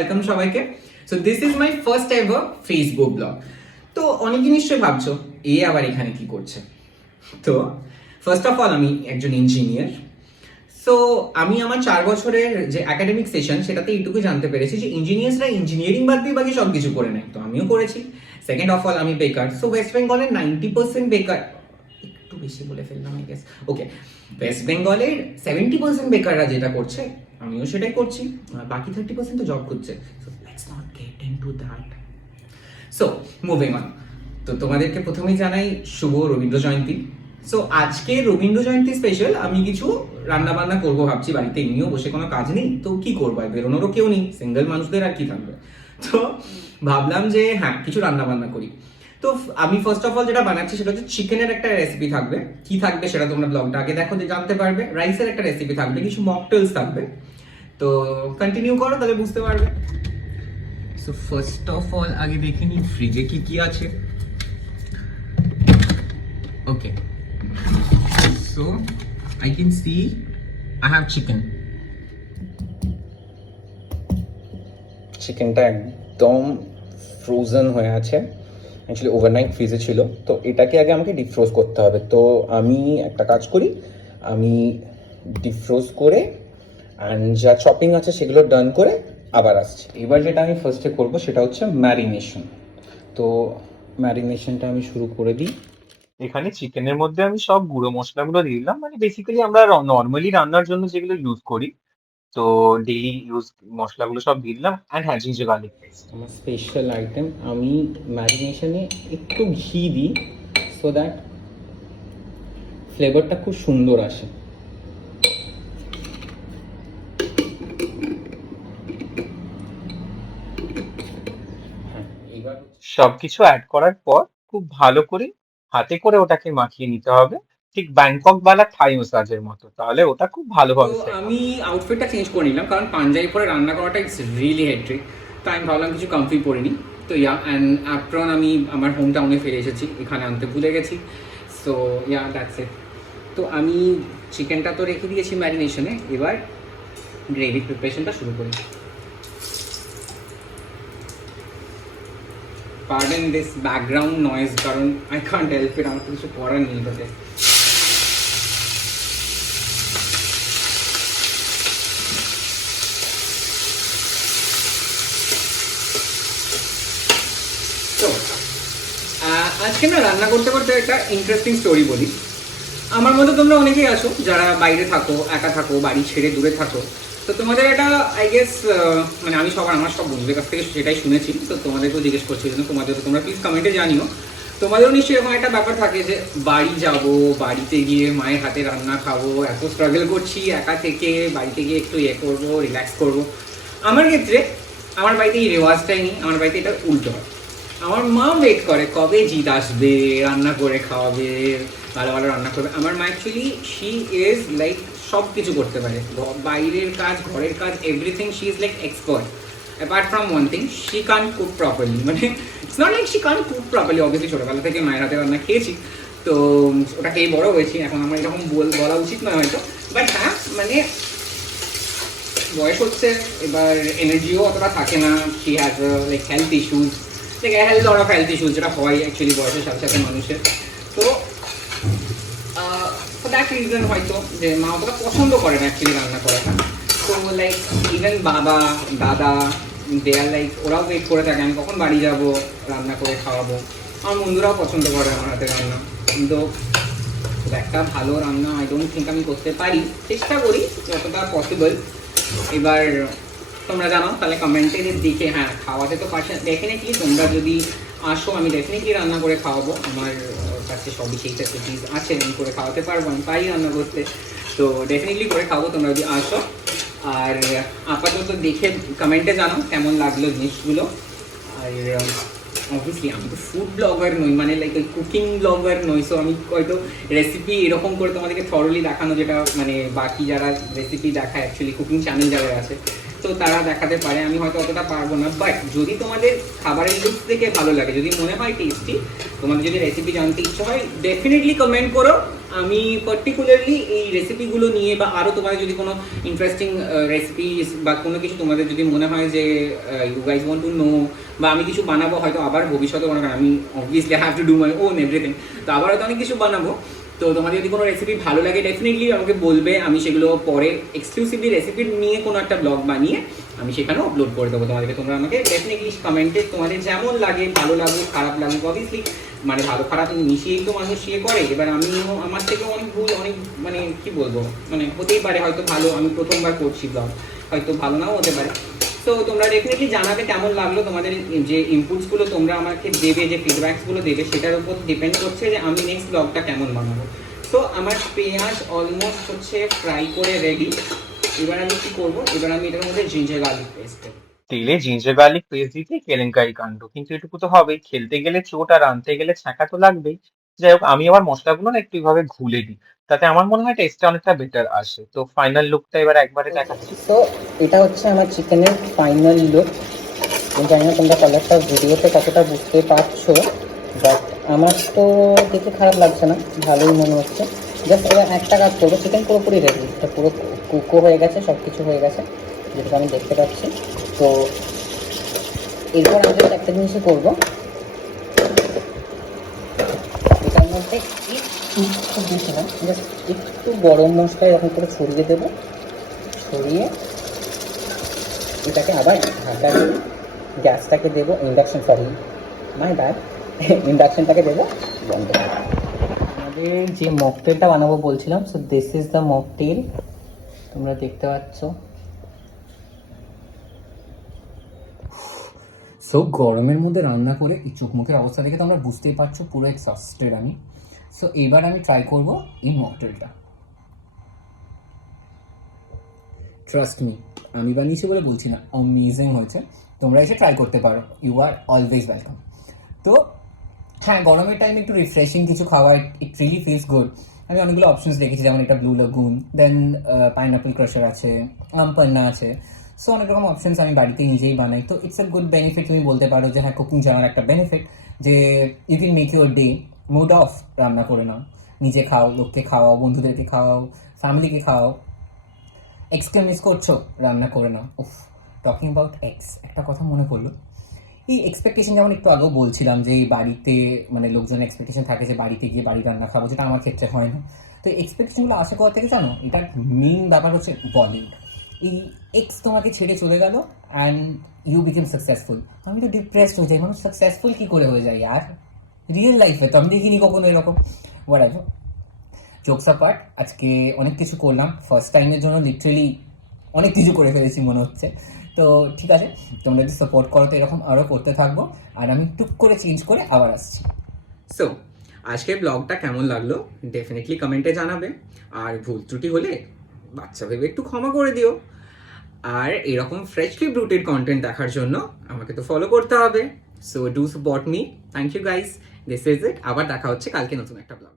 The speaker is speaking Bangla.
ওয়েলকাম সবাইকে। So this is my first ever Facebook blog. তো অনেকে নিশ্চয়ই ভাবছো এ আবার এখানে কি করছে। তো ফার্স্ট অফ অল আমি একজন ইঞ্জিনিয়ার। সো আমি আমার 4 বছরের যে একাডেমিক সেশন সেটাতে এইটুকু জানতে পেরেছি যে ইঞ্জিনিয়ার্সরা ইঞ্জিনিয়ারিং বাদ দিয়ে বাকি সব কিছু করে নেয়, তো আমিও করেছি। সেকেন্ড অফ অল আমি বেকার। সো ওয়েস্ট বেঙ্গলের 90% বেকার, একটু বেশি বলে ফেললাম আই গেস। ওকে, ওয়েস্ট বেঙ্গলের 70% বেকাররা যেটা করছে আমিও সেটাই করছি, বাকি 30% তো জব করছে। So let's not get into that. So moving on. তো তোমাদেরকে প্রথমেই জানাই শুভ রবীন্দ্র জয়ন্তী। সো আজকে রবীন্দ্র জয়ন্তী স্পেশাল আমি কিছু রান্না বান্না করবো ভাবছি। বাড়িতে এমনিও বসে কোনো কাজ নেই, তো কি করবো, বেরোনোরও কেউ নেই, সিঙ্গেল মানুষদের আর কি থাকবে। তো ভাবলাম যে হ্যাঁ কিছু রান্না বান্না করি। তো আমি ফার্স্ট অফ অল যেটা বানাচ্ছি সেটা হচ্ছে চিকেনের একটা রেসিপি থাকবে। কি থাকবে সেটা তোমরা ব্লগটা আগে দেখো যে জানতে পারবে। রাইসের একটা রেসিপি থাকবে, কিছু মকটেলস থাকবে। তো কন্টিনিউ করো তাহলে বুঝতে পারবে। সো ফার্স্ট অফ অল আগে দেখে নিই ফ্রিজে কি কি আছে। Okay, so I can see I have চিকেনটা একদম ফ্রোজেন হয়ে আছে, অ্যাকচুয়ালি ওভারনাইট ফ্রিজে ছিল। তো এটাকে আগে আমাকে ডিফ্রোজ করতে হবে। তো আমি একটা কাজ করি, আমি ডিফ্রোজ করে অ্যান্ড যা চপিং আছে সেগুলো ডান করে আবার আসছি। এবার যেটা আমি ফার্স্টে করব সেটা হচ্ছে ম্যারিনেশন। তো ম্যারিনেশনটা আমি শুরু করে দিই। এখানে চিকেনের মধ্যে আমি সব গুঁড়ো মশলাগুলো দিয়ে দিলাম, মানে বেসিক্যালি আমরা নর্মালি রান্নার জন্য যেগুলো ইউজ করি, তো ডেইলি ইউজ মশলাগুলো সব দিয়ে দিলাম। অ্যান্ড হ্যাঁ, জিঞ্জার গার্লিক পেস্ট। আমার স্পেশাল আইটেম, আমি ম্যারিনেশনে একটু ঘি দিই সো দ্যাট ফ্লেভারটা খুব সুন্দর আসে। এবার সবকিছু অ্যাড করার পর খুব ভালো করে হাতে করে ওটাকে মাখিয়ে নিতে হবে, ঠিক ব্যাংকক বালা থাই ম্যাসাজের মতো, তাহলে ওটা খুব তো ভালোভাবে সেট আমি হবে। আউটফিটটা চেঞ্জ করে নিলাম কারণ পাঞ্জাবি পরে রান্না করাটা ইটস রিয়েলি হেড্রিক। তো আমি ভাবলাম কিছু কমফি পরে নিই। তো অ্যান্ড অ্যাপ্রন আমি আমার হোম টাউনে ফিরে এসেছি, এখানে আনতে ভুলে গেছি। So that's it. তো আমি চিকেনটা তো রেখে দিয়েছি ম্যারিনেশনে, এবার গ্রেভি প্রিপারেশনটা শুরু করি। পার্ডেন দিস ব্যাকগ্রাউন্ড নয়েজ, কারণ আই কান্ট হেল্প ইট, আমার তো কিছু করার নেই তাতে। তো আজকে না রান্না করতে করতে একটা ইন্টারেস্টিং স্টোরি বলি। আমার মতো তোমরা অনেকেই আছো যারা বাইরে থাকো, একা থাকো, বাড়ি ছেড়ে দূরে থাকো। তো তোমাদের এটা আই গেস মানে আমি আমার সব বন্ধুদের কাছ থেকে সেটাই শুনেছি। তো তোমাদেরকেও জিজ্ঞেস করছি জন্য তোমাদের, তোমরা প্লিজ কমেন্টে জানিও। তোমাদেরও নিশ্চয়ই এরকম একটা ব্যাপার থাকে যে বাড়ি যাব, বাড়িতে গিয়ে মায়ের হাতে রান্না খাবো, এত স্ট্রাগল করছি একা থেকে, বাড়িতে গিয়ে একটু করবো, রিল্যাক্স করবো। আমার ক্ষেত্রে আমার বাড়িতে এই রেওয়াজটাই নেই, আমার বাড়িতে এটা উল্টো হয়। আমার মা ওয়েট করে কবে জিৎ আসবে, রান্না করে খাওয়াবে, ভালো ভালো রান্না করবে। আমার মা অ্যাকচুয়ালি শি ইজ লাইক সব কিছু করতে পারে, বাইরের কাজ, ঘরের কাজ, everything she is like expert. Apart from one thing, she can't cook properly. মানে it's not like she can't cook properly, obviously ছোটোবেলা থেকে মায়ের হাতে রান্না খেয়েছি, তো ওটা খেয়ে বড় হয়েছি। এখন আমার এরকম বলা উচিত নয় হয়তো, বাট হ্যাঁ মানে বয়স হচ্ছে, এবার এনার্জিও অতটা থাকে না। She has like health issues, like lot of health issues, যেটা হয় অ্যাকচুয়ালি বয়সের সাথে সাথে মানুষের। তো দ্যাট রিজন হয়তো যে মা অতটা পছন্দ করে না অ্যাকচুয়ালি রান্না করাটা। তো লাইক ইভেন বাবা, দাদা, দে আর লাইক ওরাও ওয়েট করে থাকে আমি কখন বাড়ি যাব, রান্না করে খাওয়াবো। আমার বন্ধুরাও পছন্দ করে আমার হাতে রান্না, কিন্তু খুব একটা ভালো রান্না আই ডোন্ট থিঙ্ক আমি করতে পারি। চেষ্টা করি যতটা পসিবল। এবার তোমরা জানাও তাহলে কমেন্টে দেখে। হ্যাঁ, খাওয়াতে তো পাশে ডেফিনেটলি, তোমরা যদি আসো আমি ডেফিনেটলি রান্না করে খাওয়াবো। আমার কাছে সবই সেই ফ্যাসিলিটিস আছে, আমি করে খাওয়াতে পারবো, আমি পারি রান্না করতে। তো ডেফিনেটলি করে খাওয়াবো তোমরা যদি আসো। আর আপাতত দেখে কমেন্টে জানাও কেমন লাগলো জিনিসগুলো। আর অবভিয়াসলি আমি তো ফুড ব্লগার নই, মানে লাইক ওই কুকিং ব্লগার নই। সো আমি হয়তো রেসিপি এরকম করে তোমাদেরকে থরলি দেখানো, যেটা মানে বাকি যারা রেসিপি দেখায় অ্যাকচুয়ালি কুকিং চ্যানেল যারা আছে, তো তারা দেখাতে পারে, আমি হয়তো অতটা পারবো না। বাট যদি তোমাদের খাবারের লুকস দেখে ভালো লাগে, যদি মনে হয় টেস্টি, তোমাদের যদি রেসিপি জানতে ইচ্ছে হয়, ডেফিনেটলি কমেন্ট করো, আমি পার্টিকুলারলি এই রেসিপিগুলো নিয়ে বা আরও তোমাদের যদি কোনো ইন্টারেস্টিং রেসিপিস বা কোনো কিছু তোমাদের যদি মনে হয় যে you guys want to know, বা আমি কিছু বানাবো হয়তো আবার ভবিষ্যতে, মনে করেন আমি obviously have to do my own everything, তো আবার হয়তো অনেক কিছু বানাবো। তো তোমাদের যদি কোনো রেসিপি ভালো লাগে ডেফিনেটলি আমাকে বলবে, আমি সেগুলো পরে এক্সক্লুসিভলি রেসিপি নিয়ে কোনো একটা ব্লগ বানিয়ে আমি সেখানেও আপলোড করে দেবো তোমাদেরকে। তোমরা আমাকে ডেফিনেটলি কমেন্টে তোমাদের যেমন লাগে, ভালো লাগুক খারাপ লাগুক, অবভিয়াসলি মানে ভালো খারাপ মিশিয়েই তো মানুষ ইয়ে করে। এবার আমিও আমার থেকে অনেক ভুল, অনেক মানে কি বলবো, মানে হতেই পারে হয়তো ভালো, আমি প্রথমবার করছি ব্লগ, হয়তো ভালো নাও হতে পারে। তো তোমরা ডেফিনেটলি জানাবে কেমন লাগলো, তোমাদের যে ইনপুটসগুলো তোমরা আমাকে দেবে, যে ফিডব্যাকসগুলো দেবে, সেটার উপর ডিপেন্ড করছে যে আমি নেক্সট ব্লগটা কেমন বানাবো। তো আমার পেঁয়াজ অলমোস্ট হচ্ছে ফ্রাই করে রেডি। এবার আমি কি করবো, এবার আমি এটার মধ্যে জিঞ্জার গার্লিক পেস্ট দেবো। তেলে জিঞ্জার গার্লিক পেস্ট দিতে কেলেঙ্কারি কাণ্ড, কিন্তু এটুকু তো হবেই, খেলতে গেলে চোট আর আনতে গেলে ছ্যাঁকা তো লাগবেই। যাই হোক, আমি আবার মশলাগুলো না একটু এইভাবে ঘুলে দিই, তাতে আমার মনে হয় টেস্টটা অনেকটা বেটার আসে। তো ফাইনাল লুকটা এবার একবারে দেখাচ্ছি। তো এটা হচ্ছে আমার চিকেনের ফাইনাল লুক। জানি না তোমরা কালারটা ভিডিওতে কতটা বুঝতে পারছো, বাট আমার তো দেখে খারাপ লাগছে না, ভালোই মনে হচ্ছে। জাস্ট এবার একটা কাজ করবো, চিকেন পুরোপুরি রেডি, এটা পুরো কুকও হয়ে গেছে, সব কিছু হয়ে গেছে যেটা আমি দেখতে পাচ্ছি। তো এরপর আমি জাস্ট একটা জিনিসই করবো, এটার মধ্যে একটু দিয়েছিলাম, জাস্ট একটু গরম মশলা এরকম করে ছড়িয়ে দেবো, ছড়িয়ে এটাকে আবার ঢাকা দিয়ে গ্যাসটাকে দেবো, মাই ব্যাড, ইন্ডাকশনটাকে দেবো বন্ধ। আমাদের যে মকটেলটা বানাবো বলছিলাম, so this is the mocktail, তোমরা দেখতে পাচ্ছ। সো গরমের মধ্যে রান্না করে এই চোখ মুখের অবস্থা দেখে তোমরা বুঝতেই পারছো পুরো এক্সস্টেড আমি। সো এবার আমি ট্রাই করবো এই মকটেলটা। ট্রাস্ট মি, আমি বানিয়েছি বলে বলছি না, অ্যামেজিং হয়েছে। তোমরা এসে ট্রাই করতে পারো, ইউ আর অলওয়েজ ওয়েলকাম। তো হ্যাঁ, গরমের টাইমে একটু রিফ্রেশিং কিছু খাওয়া, ইট রিয়েলি ফিলস গুড। আমি অনেকগুলো অপশনস রেখেছি, যেমন এটা ব্লু লাগুন, দেন পাইনঅ্যাপেল ক্রাশার আছে, আমপান্না আছে। সো অনেক রকম অপশনস আমি বাড়িতে নিজেই বানাই। তো ইটস এ গুড বেনিফিট, তুমি বলতে পারো যে হ্যাঁ, কুকিং জানার একটা বেনিফিট, যে you can make your day mood off, রান্না করে নাও, নিজে খাও, লোককে খাওয়াও, বন্ধুদেরকে খাওয়াও, ফ্যামিলিকে খাওয়াও। এক্সকে মিস করছো, রান্না করে নাও। উফ, টকিং অ্যাবাউট এক্স, একটা কথা মনে পড়লো। এই এক্সপেকটেশন, যেমন একটু আগেও বলছিলাম যে এই বাড়িতে মানে লোকজনের এক্সপেকটেশন থাকে যে বাড়িতে গিয়ে বাড়ি রান্না খাবো, যেটা আমার ক্ষেত্রে হয় না। তো এই এক্সপেকটেশনগুলো আসে কোথা থেকে জানো? এটার মেইন ব্যাপার হচ্ছে বলিউড। এই এক্স তোমাকে ছেড়ে চলে গেল অ্যান্ড ইউ বিকেম সাকসেসফুল। আমি তো ডিপ্রেসড হয়ে যাই, মানুষ সাকসেসফুল কী করে হয়ে যায় আর রিয়েল লাইফে তো আমি দেখিনি কখনো এরকম। হোয়াটএভার, জোকস অ্যাপার্ট, আজকে অনেক কিছু করলাম ফার্স্ট টাইমের জন্য, লিটারেলি অনেক কিছু করে ফেলেছি মনে হচ্ছে। তো ঠিক আছে, তোমরা যদি সাপোর্ট করো তো এরকম আরও করতে থাকবো, আর আমি টুক করে চেঞ্জ করে আবার আসছি। সো আজকের ব্লগটা কেমন লাগলো ডেফিনেটলি কমেন্টে জানাবে, আর ভুল ত্রুটি হলে বাচ্চা ভেবে একটু ক্ষমা করে দিও। আর এরকম ফ্রেশলি ব্রুটেড কন্টেন্ট দেখার জন্য আমাকে তো ফলো করতে হবে। So do support me. Thank you guys, this is it. আবার দেখা হচ্ছে কালকে নতুন একটা ব্লগ।